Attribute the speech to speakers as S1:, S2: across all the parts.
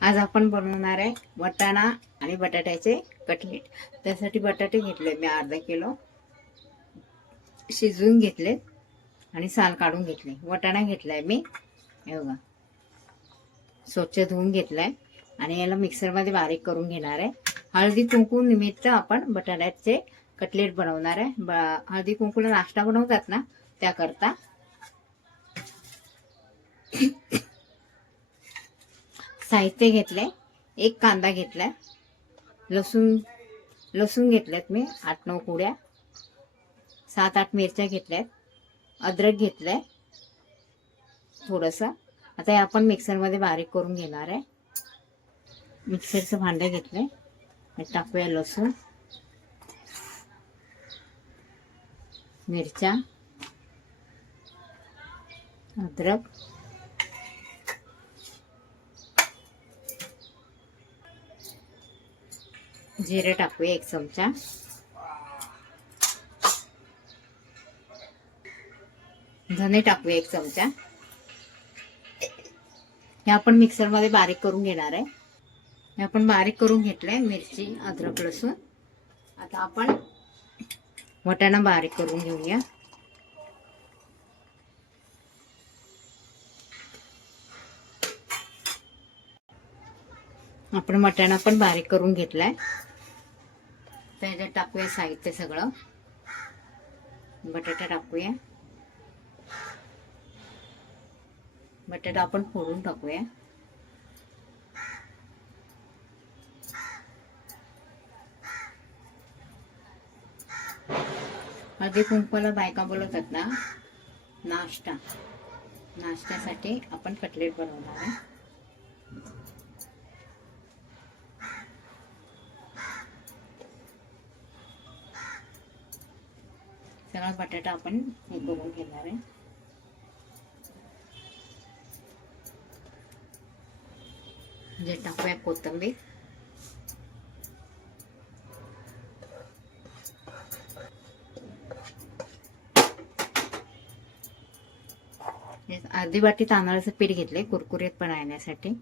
S1: आज आपण बनवणार आहे वटाणा आणि बटाट्याचे कटलेट. त्यासाठी बटाटे घेतले मी अर्धा किलो. शिजवून घेतले आणि साल काढून घेतले. वाटाणा आहे मी. हे बघा. स्वच्छ धुवून घेतलाय. आणि याला मिक्सरमध्ये बारीक करून घेणार आहे. हळदी कुंकू निमित्त आपण बटाट्याचे कटलेट बनवणार आहे. ब- हळदी कुंकूला नाश्ता बनवतात ना त्याकरता. साहित्य घेतले एक कांदा घेतलाय. लसूण लसूण घेतल्यात मी आठ नऊ कुड्या सात आठ मिरच्या घेतल्यात. अद्रक घेतलंय. थोडंसं. आता हे आपण मिक्सरमध्ये बारीक करून घेणार आहे. मिक्सरचं भांडं घेतलंय. आहे टाकूया लसूण. मिरच्या. अद्रक. जिरे टाकूया एक चमचा. धने टाकूया एक चमचा. हे आपण मिक्सरमध्ये बारीक करून घेणार आहे. हे आपण बारीक करून घेतलंय मिरची अद्रक लसूण. आता आपण वटाणा बारीक करून घेऊया. आपण मटाणा पण बारीक करून घेतलाय. त्याच्यात टाकूया साहित्य सगळं. बटाटा टाकूया. बटाटा आपण फोडून टाकूया. हळदी कुंकवाला बायका बोलवतात ना नाश्ता. नाश्त्यासाठी आपण कटलेट बनवणार आहे. सगळा बटाटा आपण हे करून घेणार आहे. जे टाकूया कोथिंबीर. अर्धी वाटी तांदळाचं पीठ घेतले कुरकुरीत पण येण्यासाठी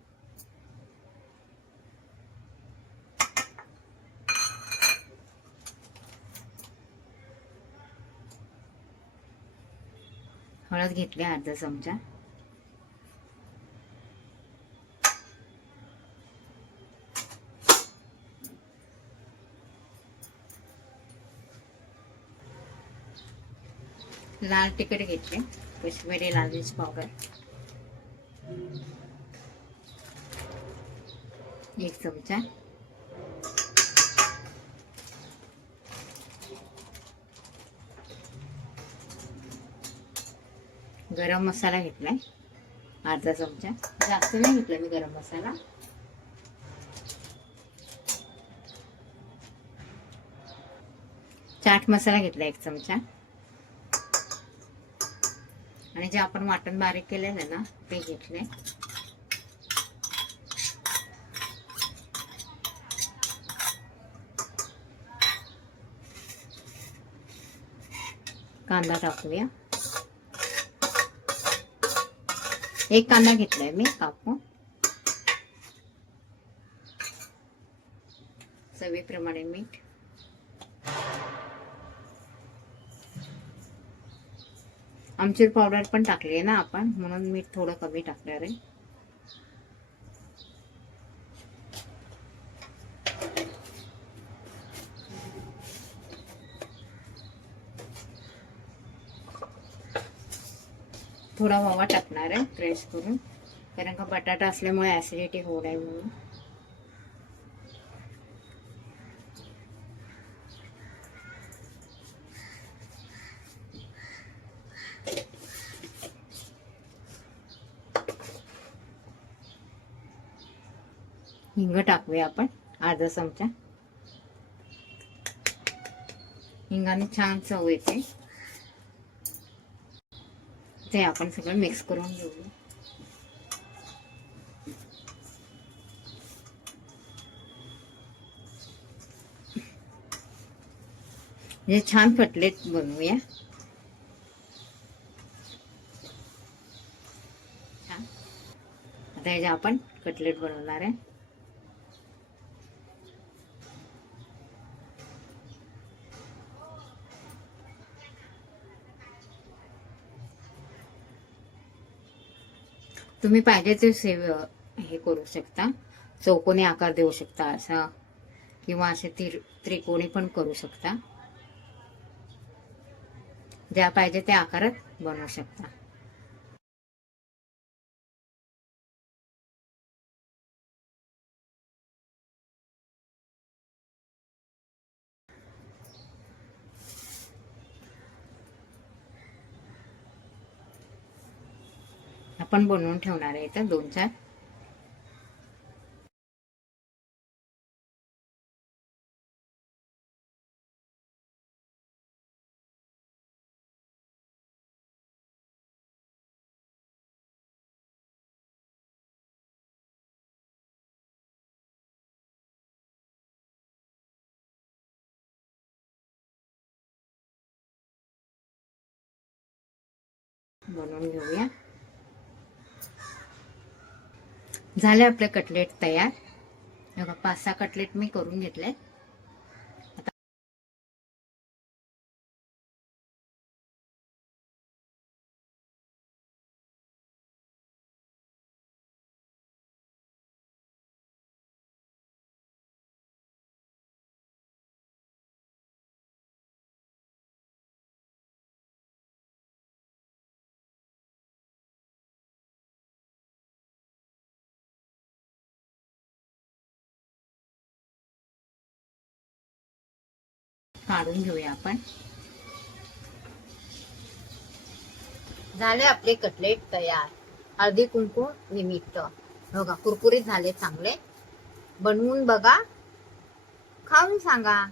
S1: हळद घेतली अर्धा चमचा. लाल तिखट घेतले. कश्मीरी लाल मिर्च पावडर. एक चमचा. गरम मसाला घेतलाय. अर्धा चमचा. जास्त नाही घेतला मी गरम मसाला. चाट मसाला घेतला एक चमचा. आणि जे आपण वाटण बारीक केलेलं ना ते घेतले कांदा टाकूया. एक कांदा घेतलाय मी कापून. चवीप्रमाणे मीठ. आमचूर पावडर पण टाकली आहे ना आपण म्हणून मीठ थोडं कमी टाकणार आहे. थोडा ओवा टाकणार आहे फ्रेश करून. कारण का बटाटा असल्यामुळे ॲसिडिटी होऊ आहे म्हणून. हिंग टाकूया आपण अर्धा चमचा. हिंगाने छान चव येते. ते आपण सगळं मिक्स करून घेऊ छान कटलेट बनवूया छान। आता ह्याच्या आपण कटलेट बनवणार आहे तुम्ही पाहिजे ते सेव हे करू शकता. चौकोनी आकार देऊ शकता असा. किंवा असे तिर त्रिकोणी पण करू शकता. ज्या पाहिजे त्या आकारात बनवू शकता. आपण बनवून ठेवणार आहे इथं दोन चार बनवून घेऊया झाले आपले कटलेट तयार. हे बघा पाच सहा कटलेट मी करून घेतले काढून घेऊया आपण. झाले आपले कटलेट तयार. हळदी कुंकू निमित्त. हो बघा कुरकुरीत झाले चांगले. बनवून बघा. खाऊन सांगा.